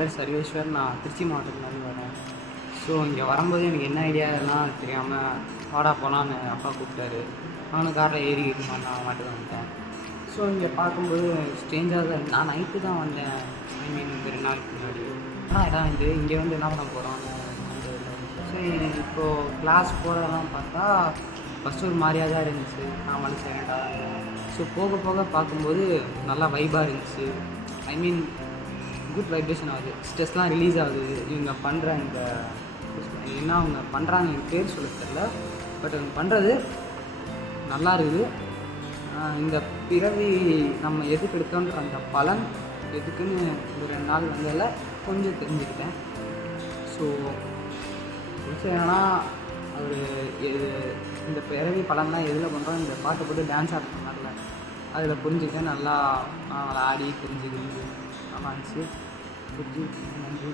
ஈஸ்வர் நான் திருச்சி மாவட்டத்துலேருந்து வரேன். ஸோ இங்கே வரும்போது எனக்கு என்ன ஐடியாலாம் தெரியாமல் வாடா போகலான்னு அப்பா கூப்பிட்டாரு. நானும் காரில் ஏறிக்கிட்டு நான் மாட்டு வந்துட்டேன். ஸோ இங்கே பார்க்கும்போது ஸ்ட்ரேஞ்சாக தான் நான் நைட்டு தான் வந்தேன். ஐ மீன் வந்து ரெண்டு நாளுக்கு முன்னாடி. ஆனால் இடம் வந்து இங்கே வந்து என்ன பண்ண போகிறோம் ஸோ இப்போது கிளாஸ் போகிறதெல்லாம் பார்த்தா ஃபஸ்ட்டு ஒரு மாதிரியாக தான் இருந்துச்சு. நான் மனசு சைலண்டாக இருந்தேன் ஸோ போக போக பார்க்கும்போது நல்லா வைபாக இருந்துச்சு. ஐ மீன் குட் வைப்ரேஷன் ஆகுது. ஸ்ட்ரெஸ்லாம் ரிலீஸ் ஆகுது. இவங்க பண்ணுற இந்த என்ன அவங்க பண்ணுறாங்க எனக்கு பேர் சொல்ல தெரில பட் அவங்க பண்ணுறது நல்லா இருக்குது. இந்த பிறவி நம்ம எதுக்கு எடுத்தோன்ற அந்த பலன் எதுக்குன்னு ஒரு ரெண்டு நாள் வந்ததில் கொஞ்சம் தெரிஞ்சுக்கிட்டேன். ஸோ விஷயம் என்னன்னா அவர் இந்த பிறவி பலன்லாம் எதில் பண்ணுறோம் இந்த பாட்டை போட்டு டான்ஸ் ஆடுறதுனால அதில் புரிஞ்சுக்க நல்லா நான் ஆடி புரிஞ்சுக்கிறது நல்லா இருந்துச்சு புரிஞ்சு நன்றி